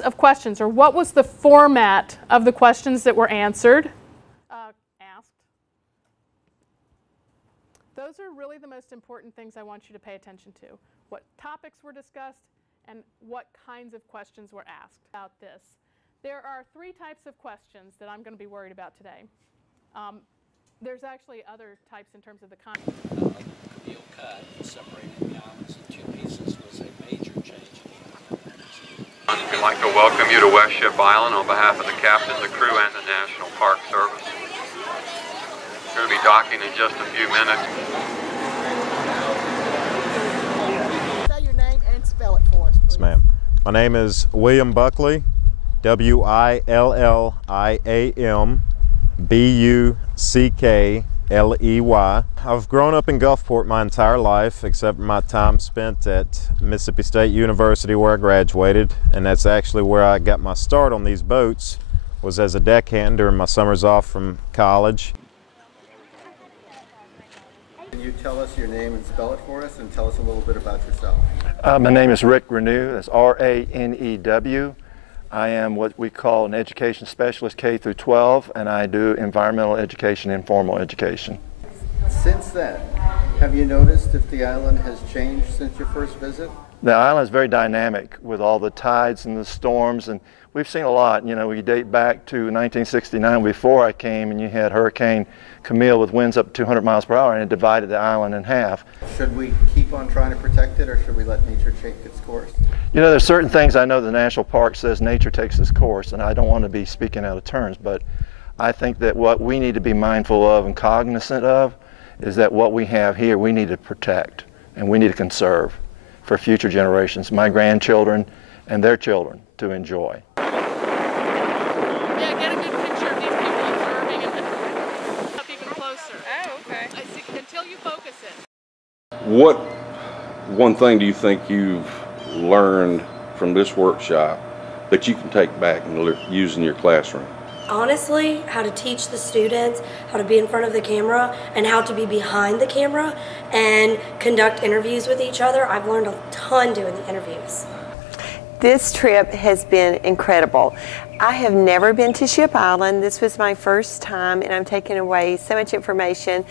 types of questions, or what was the format of the questions that were asked? Those are really the most important things I want you to pay attention to. What topics were discussed and what kinds of questions were asked about this. There are three types of questions that I'm going to be worried about today. There's actually other types in terms of the content. Camille cut, separating the islands in two pieces was a major change in the island. We'd like to welcome you to West Ship Island on behalf of the captain, the crew, and the National Park Service. We're going to be docking in just a few minutes. Say your name and spell it for us, please. Yes, ma'am. My name is William Buckley, W-I-L-L-I-A-M, B-U-C-K-L-E-Y. I've grown up in Gulfport my entire life, except for my time spent at Mississippi State University, where I graduated, and that's actually where I got my start on these boats, was as a deckhand during my summers off from college. Can you tell us your name and spell it for us, and tell us a little bit about yourself? My name is Rick Renew. That's R-A-N-E-W. I am what we call an education specialist K through 12, and I do environmental education and formal education. Since then, have you noticed if the island has changed since your first visit? The island is very dynamic with all the tides and the storms, and we've seen a lot. You know, we date back to 1969 before I came, and you had Hurricane Camille with winds up to 200 miles per hour, and it divided the island in half. Should we keep on trying to protect it, or should we let nature take its course? You know, there's certain things I know the National Park says nature takes its course, and I don't want to be speaking out of turns, but I think that what we need to be mindful of and cognizant of is that what we have here we need to protect and we need to conserve for future generations, my grandchildren and their children to enjoy. Yeah, get a good picture of these people observing and up even closer. Oh, okay. I see, until you focus it. What one thing do you think you've learned from this workshop that you can take back and use in your classroom? Honestly, how to teach the students how to be in front of the camera and how to be behind the camera and conduct interviews with each other. I've learned a ton doing the interviews. This trip has been incredible. I have never been to Ship Island. This was my first time, and I'm taking away so much information.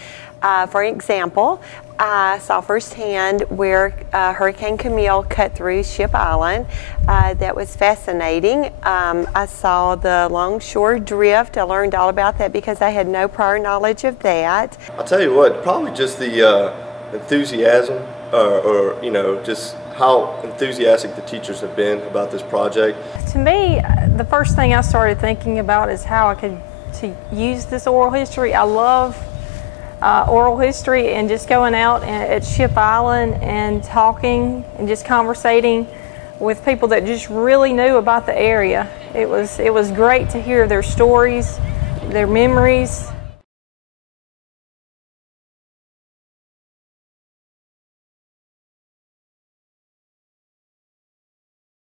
For example, I saw firsthand where Hurricane Camille cut through Ship Island. That was fascinating. I saw the longshore drift. I learned all about that because I had no prior knowledge of that. I'll tell you what, probably just the enthusiasm, or you know, just how enthusiastic the teachers have been about this project. To me, the first thing I started thinking about is how I could use this oral history. I love oral history, and just going out at Ship Island and talking and just conversating with people that just really knew about the area. It was great to hear their stories, their memories.